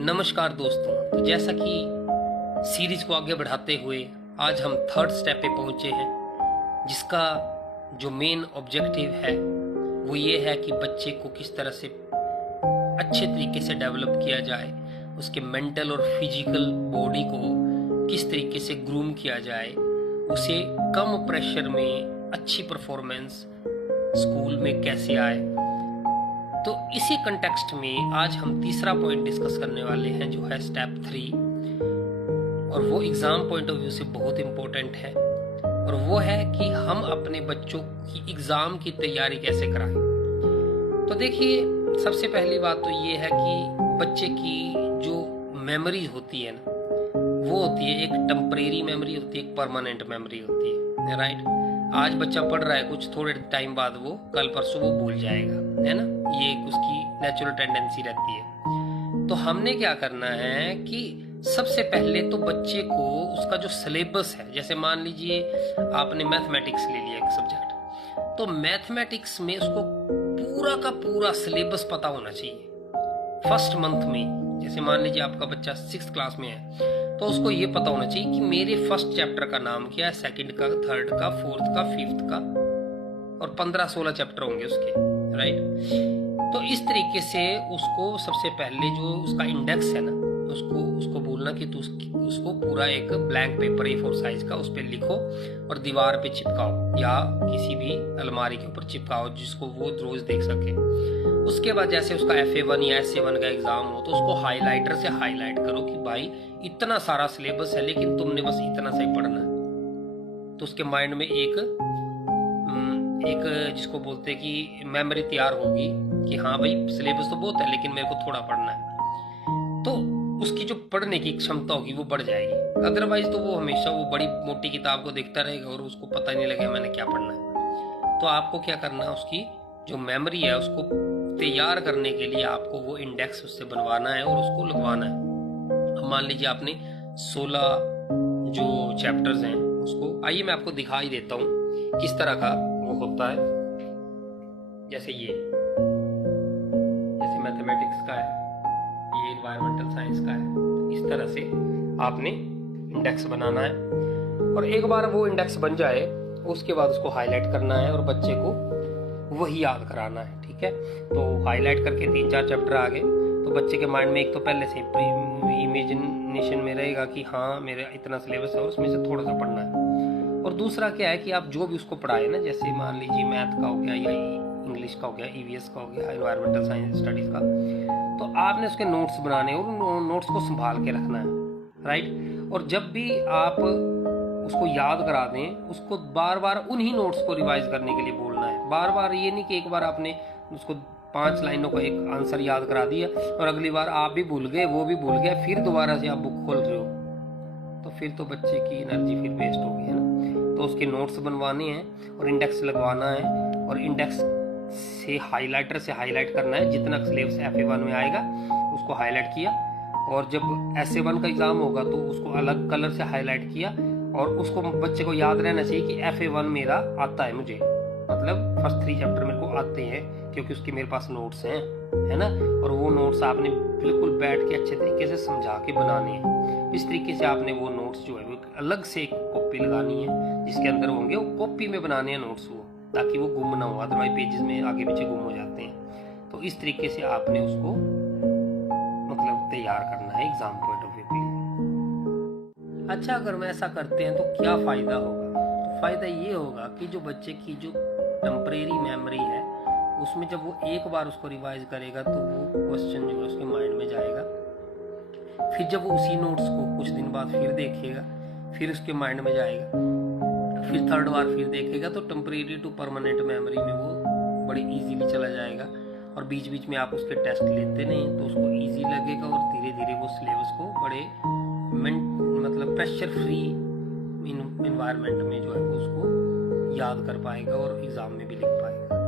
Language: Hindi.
नमस्कार दोस्तों। तो जैसा कि सीरीज को आगे बढ़ाते हुए आज हम थर्ड स्टेप पे पहुंचे हैं, जिसका जो मेन ऑब्जेक्टिव है वो ये है कि बच्चे को किस तरह से अच्छे तरीके से डेवलप किया जाए, उसके मेंटल और फिजिकल बॉडी को किस तरीके से ग्रूम किया जाए, उसे कम प्रेशर में अच्छी परफॉर्मेंस स्कूल में कैसे आए। तो इसी कंटेक्स्ट में आज हम तीसरा पॉइंट डिस्कस करने वाले हैं, जो है स्टेप 3, और वो एग्जाम पॉइंट ऑफ व्यू से बहुत इंपॉर्टेंट है। और वो है कि हम अपने बच्चों की एग्जाम की तैयारी कैसे कराएं। तो देखिए, सबसे पहली बात तो ये है कि बच्चे की जो मेमोरी होती है ना, वो होती है एक टेम्परेरी मेमोरी होती है, एक परमानेंट मेमोरी होती है, राइट। आज बच्चा पढ़ रहा है, कुछ थोड़े टाइम बाद वो कल परसों वो भूल जाएगा, है ना, ये उसकी नेचुरल टेंडेंसी रहती है। तो हमने क्या करना है कि सबसे पहले तो बच्चे को उसका जो सिलेबस है, जैसे मान लीजिए आपने मैथमेटिक्स ले लिया एक सब्जेक्ट, तो मैथमेटिक्स में उसको पूरा का पूरा सिलेबस पता होना चाहिए फर्स्ट मंथ में। जैसे मान लीजिए आपका बच्चा 6th क्लास में है, तो उसको ये पता होना चाहिए कि मेरे फर्स्ट चैप्टर का नाम क्या है, सेकंड का, थर्ड का, फोर्थ का, फिफ्थ का, और 15-16 चैप्टर होंगे उसके, राइट। तो इस तरीके से उसको सबसे पहले जो उसका इंडेक्स है ना, उसको बोलना कि तू उसको पूरा एक ब्लैंक पेपर A4 साइज का उस पर लिखो और दीवार पे चिपकाओ या किसी भी अलमारी के ऊपर चिपकाओ, जिसको वो रोज देख सके। उसके बाद जैसे उसका FA1 या SA1 का एग्जाम हो, तो उसको हाइलाइटर से हाईलाइट करो कि भाई इतना सारा सिलेबस है, लेकिन तुमने बस इतना सा ही पढ़ना है। तो उसके माइंड में एक जिसको बोलते हैं कि मेमोरी तैयार होगी कि हाँ भाई सिलेबस तो बहुत है, लेकिन मेरे को थोड़ा पढ़ना है। तो उसकी जो पढ़ने की क्षमता होगी वो बढ़ जाएगी। अदरवाइज तो वो हमेशा वो बड़ी मोटी किताब को देखता रहेगा और उसको पता नहीं लगेगा मैंने क्या पढ़ना है। तो आपको क्या करना है, उसकी जो मेमोरी है उसको तैयार करने के लिए आपको वो इंडेक्स उससे बनवाना है और उसको लगवाना है। मान लीजिए आपने 16 जो चैप्टर्स हैं उसको, आइए मैं आपको दिखाई देता हूँ किस तरह का वो होता है। जैसे मैथमेटिक्स का है, ये एनवायरमेंटल साइंस का है। इस तरह से आपने इंडेक्स बनाना है, और एक बार वो इंडेक्स बन जाए उसके बाद उसको हाईलाइट करना है और बच्चे को वही याद कराना है, ठीक है। तो हाईलाइट करके 3-4 चैप्टर आ गए, तो बच्चे के माइंड में एक तो पहले से इमेजिनेशन में रहेगा कि हाँ मेरा इतना सिलेबस है और उसमें से थोड़ा सा पढ़ना है। और दूसरा क्या है कि आप जो भी उसको पढ़ाए ना, जैसे मान लीजिए मैथ का हो गया या इंग्लिश का हो गया, EVS का हो गया, एनवायरमेंटल साइंस स्टडीज का, तो आपने उसके नोट्स बनाने और उन नोट्स को संभाल के रखना है, राइट। और जब भी आप उसको याद करा दें, उसको बार बार उन्हीं नोट्स को रिवाइज करने के लिए बोलना है। बार बार ये नहीं कि एक बार आपने उसको 5 लाइनों का एक आंसर याद करा दिया और अगली बार आप भी भूल गए, वो भी भूल गया, फिर दोबारा से आप बुक खोल रहे हो, तो फिर तो बच्चे की एनर्जी फिर वेस्ट होगी, है ना। तो उसके नोट्स बनवाने हैं और इंडेक्स लगवाना है, और इंडेक्स से हाइलाइटर से हाईलाइट करना है। जितना सिलेबस FA1 में आएगा उसको हाईलाइट किया, और जब SA1 का एग्जाम होगा तो उसको अलग कलर से हाईलाइट किया। और उसको बच्चे को याद रहना चाहिए कि FA1 मेरा आता है, मुझे मतलब फर्स्ट 3 चैप्टर मेरे को आते हैं, क्योंकि उसके मेरे पास नोट्स हैं, है ना। और वो नोट्स आपने बिल्कुल बैठ के अच्छे तरीके से समझा के बनाने हैं। इस तरीके से आपने वो नोट्स जो है वो अलग से एक कॉपी लगानी है जिसके अंदर होंगे, वो कॉपी में बनाने हैं नोट्स वो, ताकि वो गुम ना हो, अदरवाइज पेजेस में आगे पीछे गुम हो जाते हैं। तो इस तरीके से आपने उसको मतलब तैयार करना है एग्जाम पॉइंट ऑफ व्यू के लिए। अच्छा, अगर हम ऐसा करते हैं तो क्या फ़ायदा होगा? तो फ़ायदा ये होगा कि जो बच्चे की जो टेम्परेरी मेमोरी है, उसमें जब वो एक बार उसको रिवाइज करेगा तो वो क्वेश्चन जो है उसके माइंड में जाएगा। फिर जब वो उसी नोट्स को कुछ दिन बाद फिर देखेगा, फिर उसके माइंड में जाएगा, फिर थर्ड बार फिर देखेगा, तो टेम्परेरी टू परमानेंट मेमोरी में वो बड़े इजीली चला जाएगा। और बीच बीच में आप उसके टेस्ट लेते नहीं तो उसको इजी लगेगा, और धीरे धीरे वो सिलेबस को बड़े मतलब प्रेशर फ्री इन्वायरमेंट में जो है उसको याद कर पाएगा और एग्जाम में भी लिख पाएगा।